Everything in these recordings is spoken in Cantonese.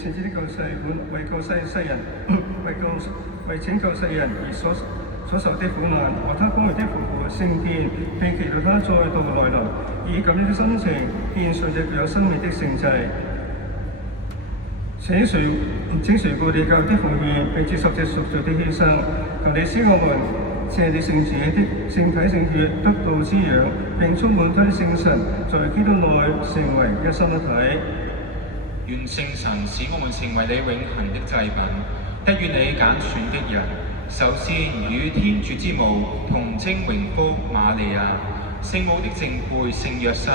聖子的救世本為救世人，為拯救世人而所受的苦難，和他光榮的復活升天，並期待他再度來臨，以感恩的心情獻上這具有生命的聖祭。請垂顧你教的奉獻，並接受這贖罪的犧牲。求你使我們借你聖子的聖體聖血得到滋養，並充滿他的聖神，在基督內成為一心一體。願聖神使我們成為你永恆的祭品，得與你揀選的人，首先與天主之母童貞榮福瑪利亞、聖母的正輩聖若瑟、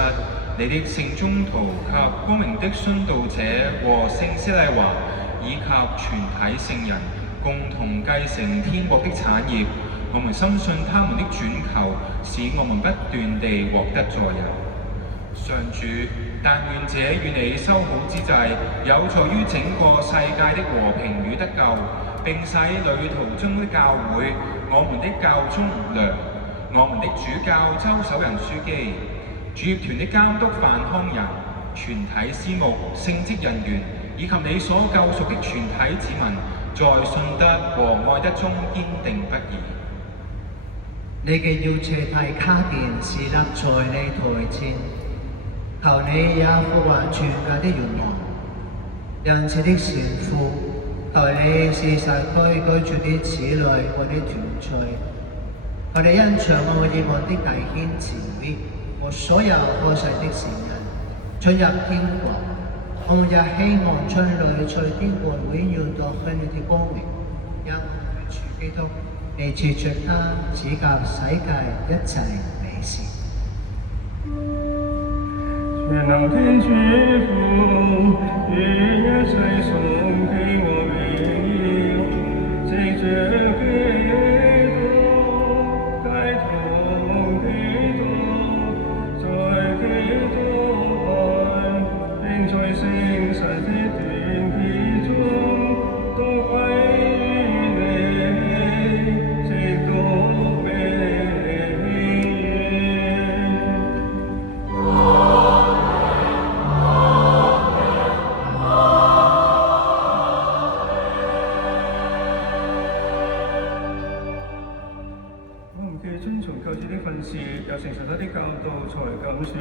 你的聖宗徒及光榮的殉道者和聖施禮華，以及全體聖人，共同繼承天國的產業。我們深信他們的轉求，使我們不斷地獲得助佑。上主，但願這與你修好之祭，有助於整個世界的和平與得救，並使旅途中的教會、我們的教宗良、我們的主教周守仁書記、主業團的監督范康仁、全體司牧、聖職人員，以及你所救贖的全體子民，在信德和愛德中堅定不移。你嘅要斜提卡殿是立在你台前，求你也復還全教的願望。仁慈的善父，求你是世區居住的子女我的團聚，求你恩長我以往的弟兄姊妹和所有過世的聖人進入天國。我們也希望將來在天國永遠奪去你的光榮，因我們主基督你藉着他指教世界一切美事。全能天主父，願一切崇敬和榮耀，藉着基督，偕同基督，在基督內，並在聖神的團結中，都歸於你，直到永遠。我唔記遵從救主的訓示，又承受他的教導，才敢說。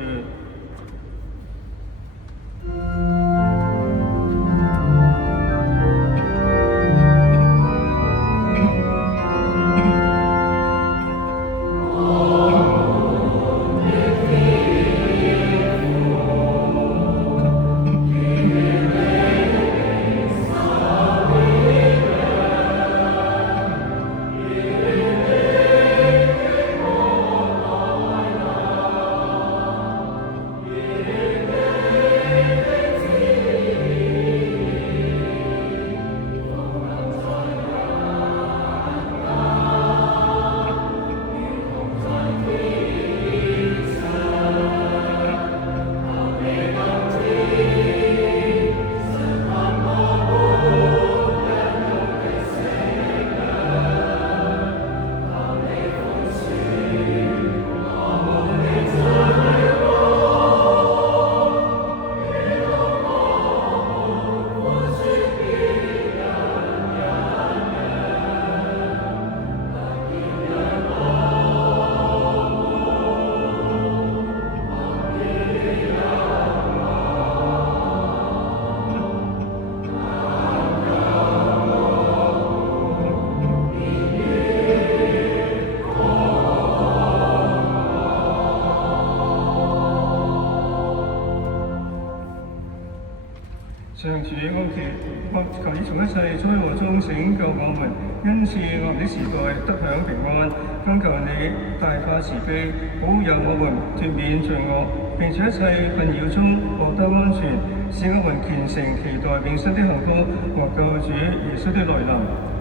上主，我求你從一切災禍中拯救我們，因此我們的時代得享平安。更求你大發慈悲，保佑我們脫免罪惡，並在一切困擾中獲得安全，使我們虔誠期待永生的幸福和救主耶穌的來臨。